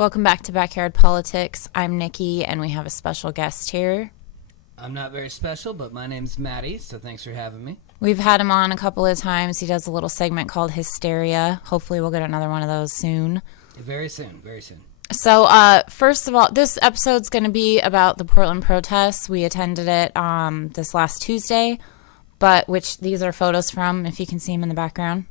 Welcome back to Backyard Politics. I'm Nikki, and we have a special guest here. I'm not very special, but my name's Maddie, so thanks for having me. We've had him on a couple of times. He does a little segment called Hysteria. Hopefully we'll get another one of those soon. Very soon, very soon. So, first of all, this episode's going to be about the Portland protests. We attended it this last Tuesday, which these are photos from, if you can see them in the background.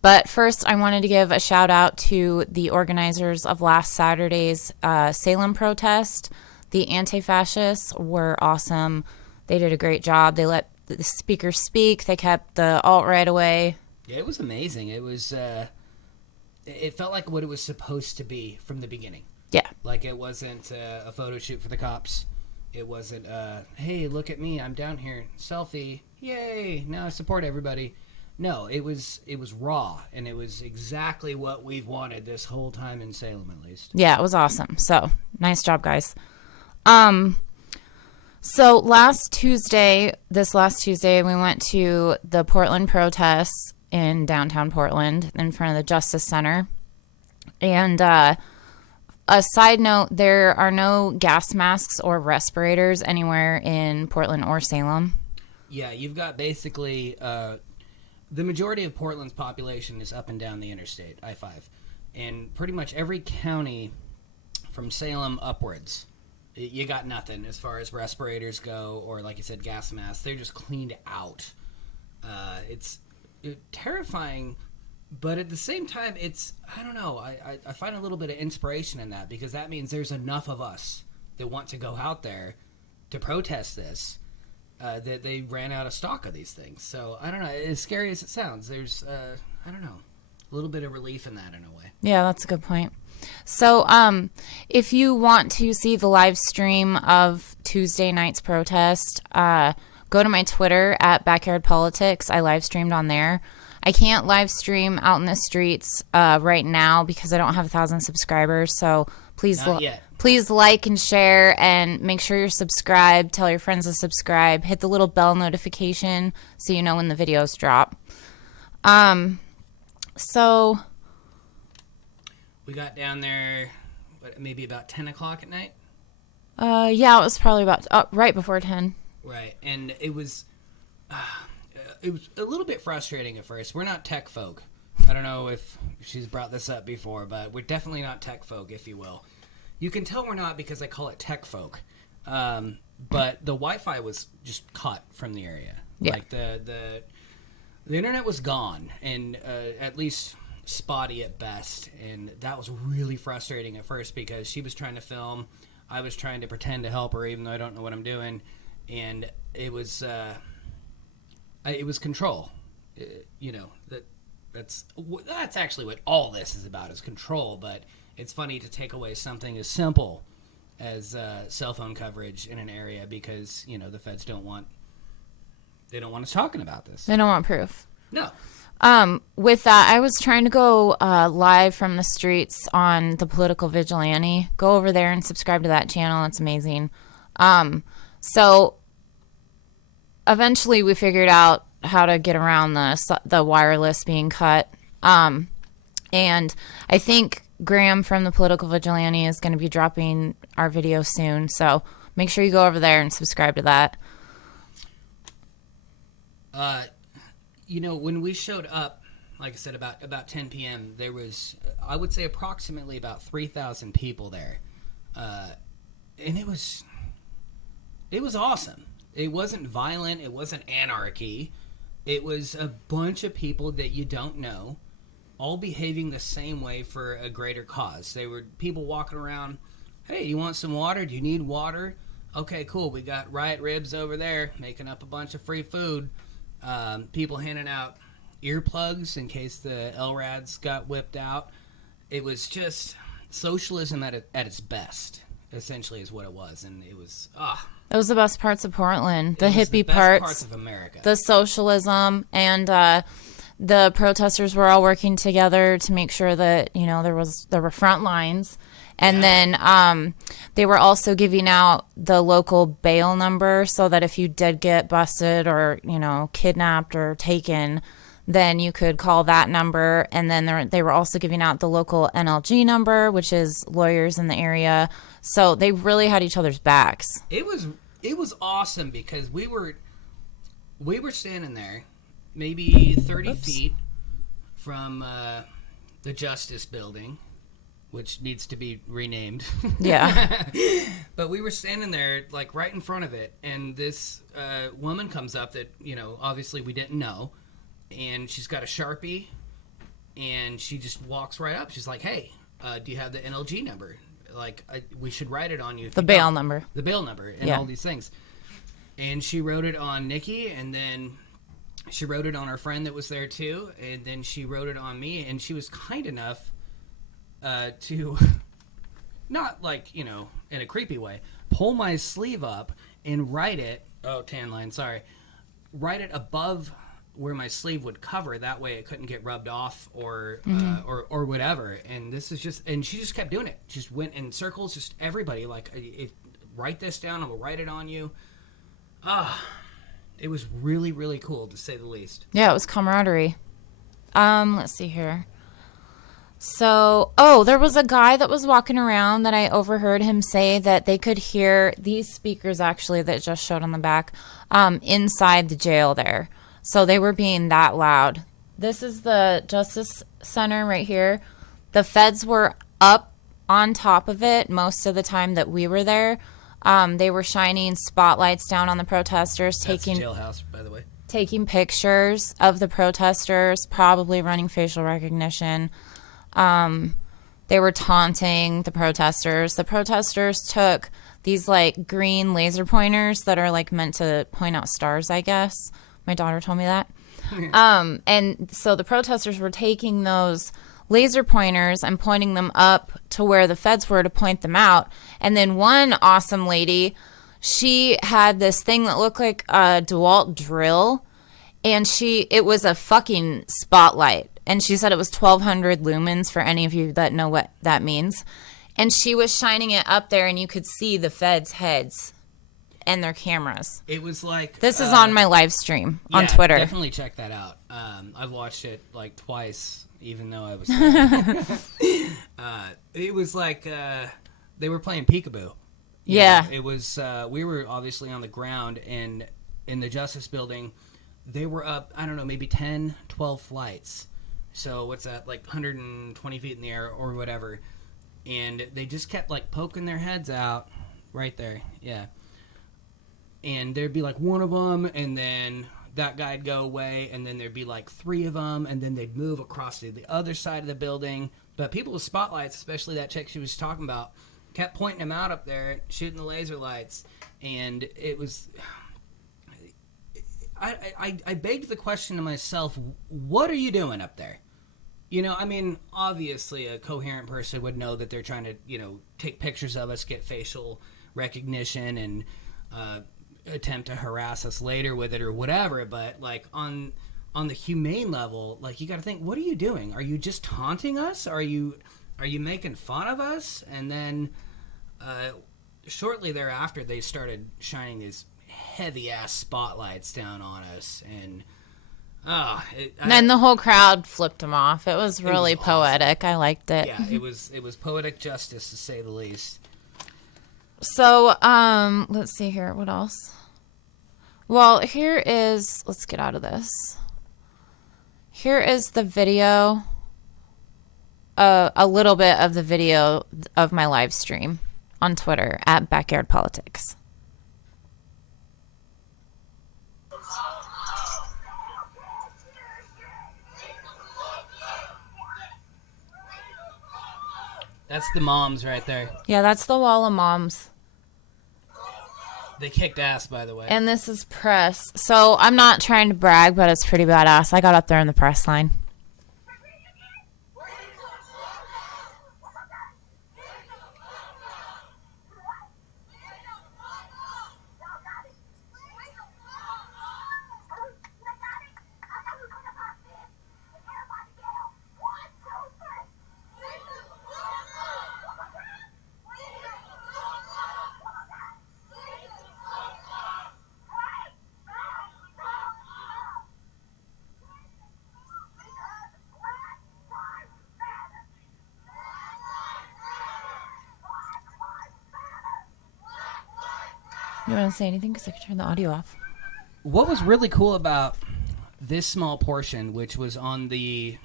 But first, I wanted to give a shout out to the organizers of last Saturday's Salem protest. The anti-fascists were awesome. They did a great job. They let the speakers speak. They kept the alt-right away. Yeah, it was amazing. It was, it felt like what it was supposed to be from the beginning. Yeah. Like it wasn't a photo shoot for the cops. It wasn't, hey, look at me, I'm down here, selfie, yay, now I support everybody. No, it was raw, and it was exactly what we've wanted this whole time in Salem, at least. Yeah, it was awesome. So, nice job, guys. So this last Tuesday, we went to the Portland protests in downtown Portland in front of the Justice Center. And a side note, there are no gas masks or respirators anywhere in Portland or Salem. Yeah, you've got basically... the majority of Portland's population is up and down the interstate, I-5. And pretty much every county from Salem upwards, you got nothing as far as respirators go, or like you said, gas masks. They're just cleaned out. It's terrifying, but at the same time, I don't know, I find a little bit of inspiration in that, because that means there's enough of us that want to go out there to protest this. That they ran out of stock of these things. So, I don't know. As scary as it sounds, there's, I don't know, a little bit of relief in that in a way. Yeah, that's a good point. So, if you want to see the live stream of Tuesday night's protest, go to my Twitter at Backyard Politics. I live streamed on there. I can't live stream out in the streets right now because I don't have 1,000 subscribers. So, please like and share, and make sure you're subscribed. Tell your friends to subscribe. Hit the little bell notification so you know when the videos drop. So we got down there, maybe about 10 o'clock at night? Yeah, it was probably about right before 10. Right, and it was a little bit frustrating at first. We're not tech folk. I don't know if she's brought this up before, but we're definitely not tech folk, if you will. You can tell we're not because I call it tech folk. But the Wi-Fi was just cut from the area. Yeah. Like the internet was gone, and at least spotty at best. And that was really frustrating at first because she was trying to film. I was trying to pretend to help her even though I don't know what I'm doing. And it was control. That's actually what all this is about, is control. But it's funny to take away something as simple as cell phone coverage in an area because, the feds don't want us talking about this. They don't want proof. No. With that, I was trying to go live from the streets on the Political Vigilante. Go over there and subscribe to that channel. It's amazing. So eventually we figured out how to get around the wireless being cut. And I think Graham from the Political Vigilante is going to be dropping our video soon. So make sure you go over there and subscribe to that. When we showed up, like I said, about 10 p.m., there was, I would say, approximately about 3,000 people there. And it was awesome. It wasn't violent. It wasn't anarchy. It was a bunch of people that you don't know, all behaving the same way for a greater cause. They were people walking around, hey, you want some water? Do you need water? Okay, cool. We got Riot Ribs over there making up a bunch of free food. People handing out earplugs in case the LRADs got whipped out. It was just socialism at its best, essentially, is what it was. And it was, It was the best parts of Portland. The hippie the best parts of America. The socialism, and the protesters were all working together to make sure that, there were front lines. And then they were also giving out the local bail number so that if you did get busted or, kidnapped or taken, then you could call that number. And then they were also giving out the local NLG number, which is lawyers in the area. So they really had each other's backs. It was awesome because we were standing there maybe 30 feet from the Justice Building, which needs to be renamed. Yeah. But we were standing there, like, right in front of it, and this woman comes up that, obviously we didn't know, and she's got a Sharpie, and she just walks right up. She's like, hey, do you have the NLG number? Like, we should write it on you. The bail number. The bail number, and all these things. And she wrote it on Nikki, and then she wrote it on our friend that was there, too, and then she wrote it on me, and she was kind enough to, not like, in a creepy way, pull my sleeve up and write it, tan line, sorry, write it above where my sleeve would cover, that way it couldn't get rubbed off or whatever. And this is just, and she just kept doing it. Just went in circles, just everybody, like, write this down, I will write it on you. It was really, really cool, to say the least. Yeah, it was camaraderie. Let's see here. So, there was a guy that was walking around that I overheard him say that they could hear these speakers, actually, that just showed on the back, inside the jail there. So they were being that loud. This is the Justice Center right here. The feds were up on top of it most of the time that we were there. They were shining spotlights down on the protesters, That's the jailhouse, by the way. Taking pictures of the protesters, probably running facial recognition. They were taunting the protesters. The protesters took these, like, green laser pointers that are, like, meant to point out stars, I guess. My daughter told me that. And so the protesters were taking those laser pointers and pointing them up to where the feds were to point them out. And then one awesome lady, she had this thing that looked like a DeWalt drill, and it was a fucking spotlight. And she said it was 1,200 lumens, for any of you that know what that means. And she was shining it up there, and you could see the feds' heads and their cameras. It was like... This is on my live stream on Twitter. Definitely check that out. I've watched it, like, twice, even though I was... it was like they were playing peekaboo. Yeah. It was... we were obviously on the ground, and in the Justice Building, they were up, I don't know, maybe 10, 12 flights. So what's that, like 120 feet in the air or whatever. And they just kept, like, poking their heads out right there. Yeah. And there'd be, like, one of them, and then that guy'd go away, and then there'd be, like, three of them, and then they'd move across to the other side of the building. But people with spotlights, especially that chick she was talking about, kept pointing them out up there, shooting the laser lights, and it was... I begged the question to myself, what are you doing up there? I mean, obviously a coherent person would know that they're trying to, take pictures of us, get facial recognition, and attempt to harass us later with it or whatever. But, like, on the humane level, like, you got to think, what are you doing? Are you just taunting us? Are you making fun of us? And then shortly thereafter, they started shining these heavy-ass spotlights down on us, and then the whole crowd flipped them off. It was really poetic. Awesome. I liked it. Yeah, it was poetic justice, to say the least. So, let's see here. What else? Well, let's get out of this. Here is the video, a little bit of the video of my live stream on Twitter at Backyard Politics. That's the moms right there. Yeah, that's the wall of moms. They kicked ass, by the way. And this is press. So I'm not trying to brag, but it's pretty badass. I got up there in the press line. You want to say anything? Because I could turn the audio off. What was really cool about this small portion, which was on the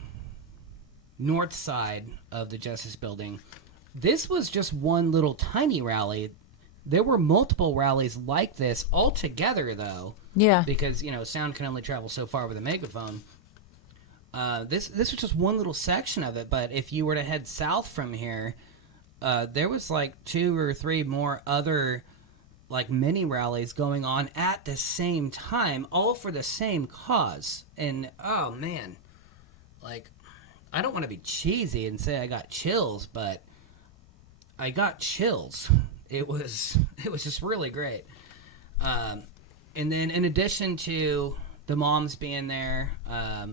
north side of the Justice Building, this was just one little tiny rally. There were multiple rallies like this all together, though. Yeah. Because, sound can only travel so far with a megaphone. This was just one little section of it, but if you were to head south from here, there was like 2 or 3 more other like mini rallies going on at the same time, all for the same cause. And oh man, like, I don't want to be cheesy and say I got chills, but I got chills. It was just really great. And then in addition to the moms being there,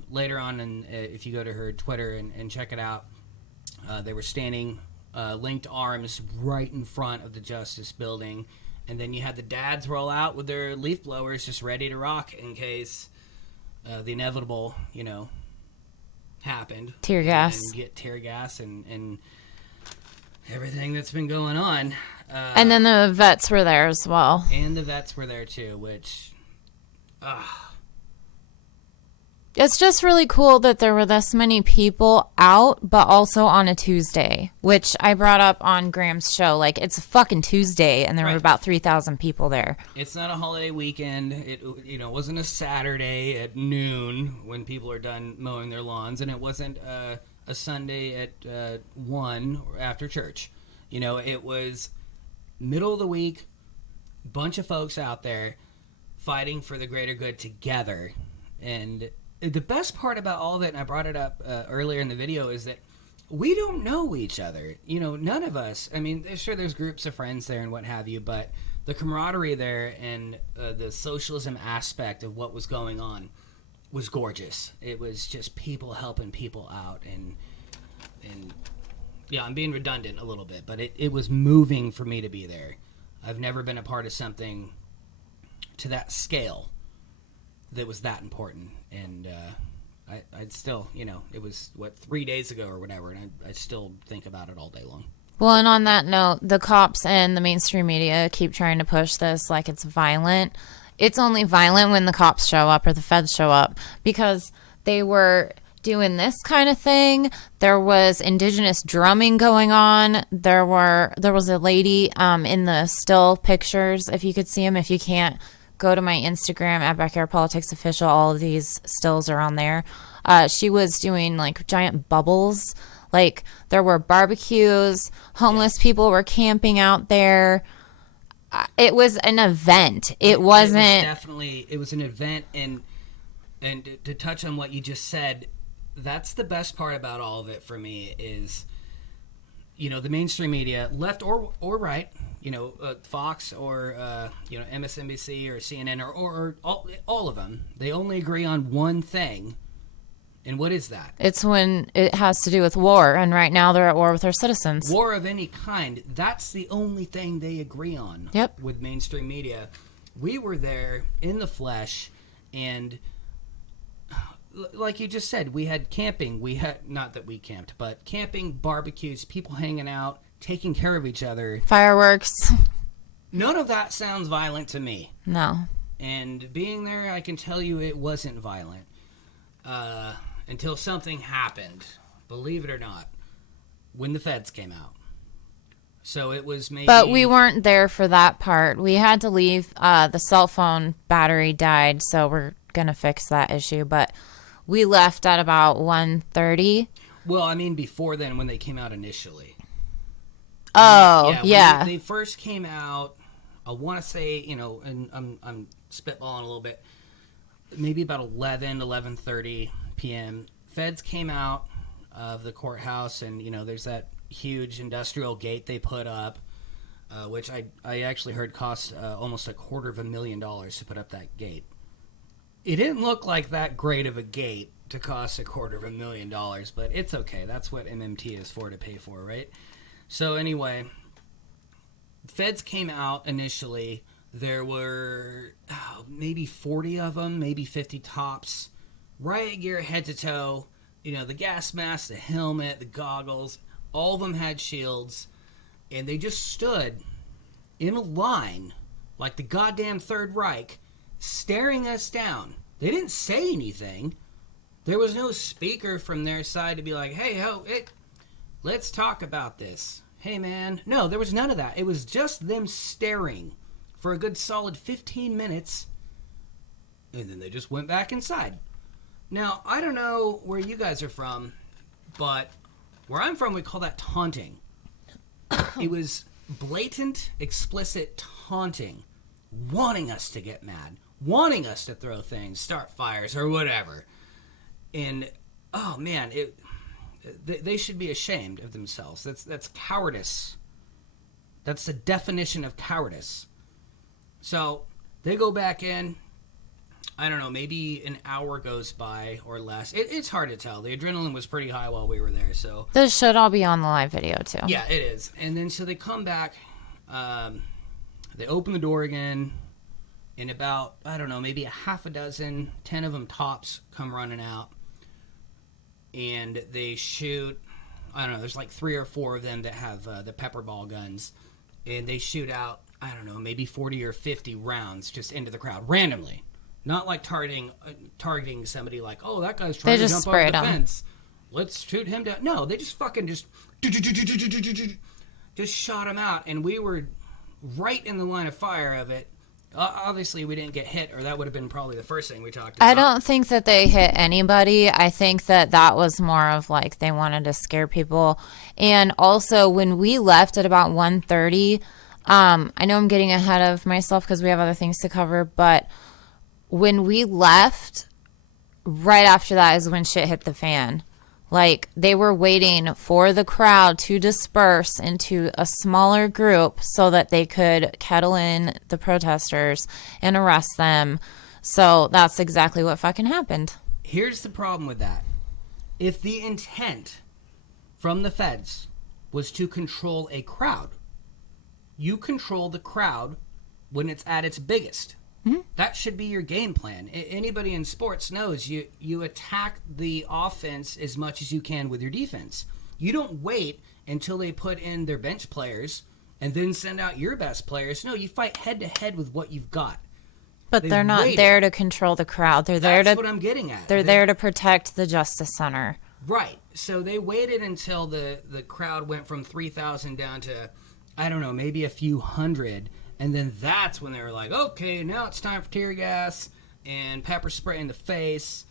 later on, and if you go to her Twitter and check it out, they were standing linked arms right in front of the Justice Building. And then you had the dads roll out with their leaf blowers just ready to rock in case the inevitable, happened. Tear gas. And get tear gas and everything that's been going on. And then the vets were there as well. And the vets were there too, which... It's just really cool that there were this many people out, but also on a Tuesday, which I brought up on Graham's show. Like, it's a fucking Tuesday, and there were about 3,000 people there. It's not a holiday weekend. It wasn't a Saturday at noon when people are done mowing their lawns, and it wasn't a Sunday at 1 after church. It was middle of the week, bunch of folks out there fighting for the greater good together. And the best part about all of it, and I brought it up earlier in the video, is that we don't know each other. None of us. I mean, sure, there's groups of friends there and what have you, but the camaraderie there and the socialism aspect of what was going on was gorgeous. It was just people helping people out, and yeah, I'm being redundant a little bit, but it was moving for me to be there. I've never been a part of something to that scale that was that important. And I'd still, it was, 3 days ago or whatever, and I still think about it all day long. Well, and on that note, the cops and the mainstream media keep trying to push this like it's violent. It's only violent when the cops show up or the feds show up, because they were doing this kind of thing. There was indigenous drumming going on. There was a lady in the still pictures, if you could see them. If you can't, go to my Instagram at Backyard Politics Official. All of these stills are on there. She was doing like giant bubbles. Like, there were barbecues. Homeless people were camping out there. It was an event. It was an event. And to touch on what you just said, that's the best part about all of it for me is, the mainstream media, left or right, Fox or, MSNBC or CNN or all of them, they only agree on one thing. And what is that? It's when it has to do with war. And right now they're at war with their citizens. War of any kind. That's the only thing they agree on. Yep. With mainstream media. We were there in the flesh, and like you just said, we had camping. We had, not that we camped, but camping, barbecues, people hanging out, taking care of each other. Fireworks. None of that sounds violent to me. No. And being there, I can tell you it wasn't violent. Until something happened, believe it or not, when the feds came out. So it was maybe... But we weren't there for that part. We had to leave. The cell phone battery died, so we're going to fix that issue. But we left at about 1:30. Well, I mean before then, when they came out initially. Oh, yeah. They first came out, I want to say, and I'm spitballing a little bit, maybe about 11:30 p.m. Feds came out of the courthouse, and there's that huge industrial gate they put up, which I actually heard cost almost $250,000 to put up that gate. It didn't look like that great of a gate to cost $250,000, but it's okay. That's what MMT is for, to pay for, right? So anyway, feds came out initially. There were maybe 40 of them, maybe 50 tops. Riot gear head to toe. The gas mask, the helmet, the goggles. All of them had shields. And they just stood in a line like the goddamn Third Reich, staring us down. They didn't say anything. There was no speaker from their side to be like, hey, let's talk about this. Hey, man. No, there was none of that. It was just them staring for a good solid 15 minutes, and then they just went back inside. Now, I don't know where you guys are from, but where I'm from, we call that taunting. It was blatant, explicit taunting, wanting us to get mad, wanting us to throw things, start fires, or whatever. And, oh, man, they should be ashamed of themselves. That's cowardice. That's the definition of cowardice. So, they go back in. I don't know, maybe an hour goes by or less. It's hard to tell. The adrenaline was pretty high while we were there, so... This should all be on the live video, too. Yeah, it is. And then, so they come back, they open the door again, and about, I don't know, maybe a half a dozen, 10 of them tops come running out, and they shoot, I don't know, there's like 3 or 4 of them that have the pepper ball guns, and they shoot out, I don't know, maybe 40 or 50 rounds just into the crowd, randomly. Not like targeting somebody like, oh, that guy's trying to jump over the fence. Let's shoot him down. No, they just fucking just shot him out, and we were right in the line of fire of it. Obviously, we didn't get hit, or that would have been probably the first thing we talked about. I don't think that they hit anybody. I think that was more of like they wanted to scare people. And also, when we left at about 1:30, I know I'm getting ahead of myself because we have other things to cover, but when we left, right after that is when shit hit the fan. Like, they were waiting for the crowd to disperse into a smaller group so that they could kettle in the protesters and arrest them. So that's exactly what fucking happened. Here's the problem with that. If the intent from the feds was to control a crowd, you control the crowd when it's at its biggest. Mm-hmm. That should be your game plan. Anybody in sports knows you attack the offense as much as you can with your defense. You don't wait until they put in their bench players and then send out your best players. No, you fight head to head with what you've got. But they're not there to control the crowd. They're there That's what I'm getting at. They're there to protect the Justice Center. Right. So they waited until the crowd went from 3,000 down to, I don't know, maybe a few hundred. And then that's when they were like, okay, now it's time for tear gas and pepper spray in the face.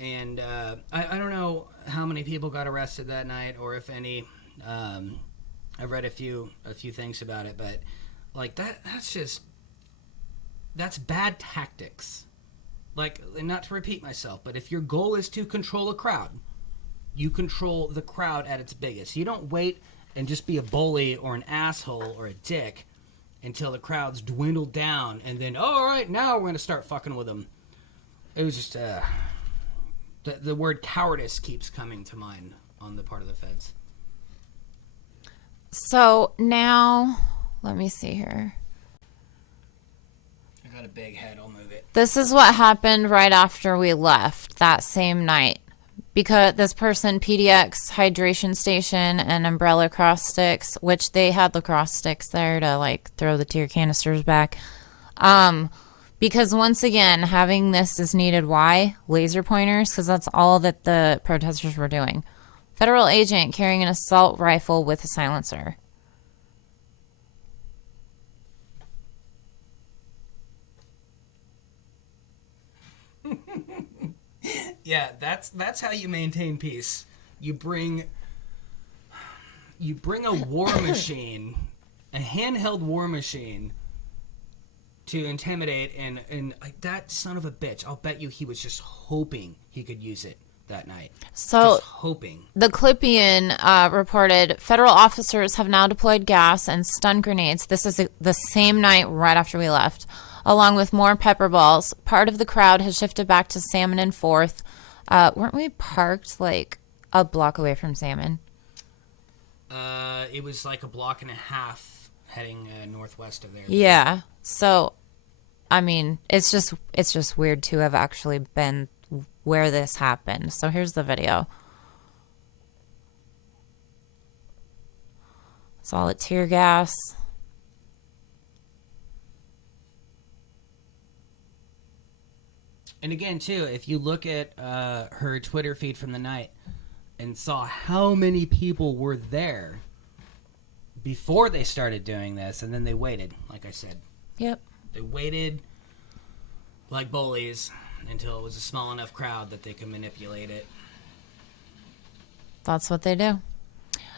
And I don't know how many people got arrested that night or if any. I've read a few things about it, but like that's bad tactics. Like, not to repeat myself, but if your goal is to control a crowd, you control the crowd at its biggest. You don't wait and just be a bully or an asshole or a dick until the crowd's dwindled down, and then, all right, now we're going to start fucking with them. It was just, the word cowardice keeps coming to mind on the part of the feds. So now, let me see here. I got a big head, I'll move it. This is what happened right after we left that same night. Because this person, PDX Hydration Station and Umbrella Cross Sticks, which they had lacrosse sticks there to like throw the tear canisters back. Because once again, having this is needed. Why? Laser pointers, because that's all that the protesters were doing. Federal agent carrying an assault rifle with a silencer. Yeah, that's how you maintain peace. You bring a war machine, a handheld war machine, to intimidate and like that son of a bitch. I'll bet you he was just hoping he could use it that night. So just hoping. The Clippian reported federal officers have now deployed gas and stun grenades. This is the same night right after we left, along with more pepper balls. Part of the crowd has shifted back to Salmon and 4th. Weren't we parked like a block away from Salmon? It was like a block and a half heading northwest of there. Yeah. So, I mean, it's just weird to have actually been where this happened. So here's the video. It's all at tear gas. And again, too, if you look at her Twitter feed from the night and saw how many people were there before they started doing this, and then they waited, like I said. Yep. They waited like bullies until it was a small enough crowd that they could manipulate it. That's what they do.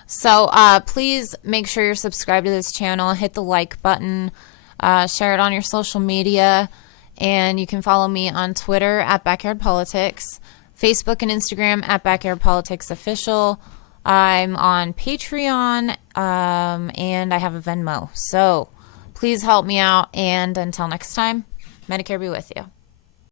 So please make sure you're subscribed to this channel. Hit the like button. Share it on your social media. And you can follow me on Twitter at Backyard Politics, Facebook and Instagram at Backyard Politics Official. I'm on Patreon, and I have a Venmo. So please help me out. And until next time, Medicare be with you.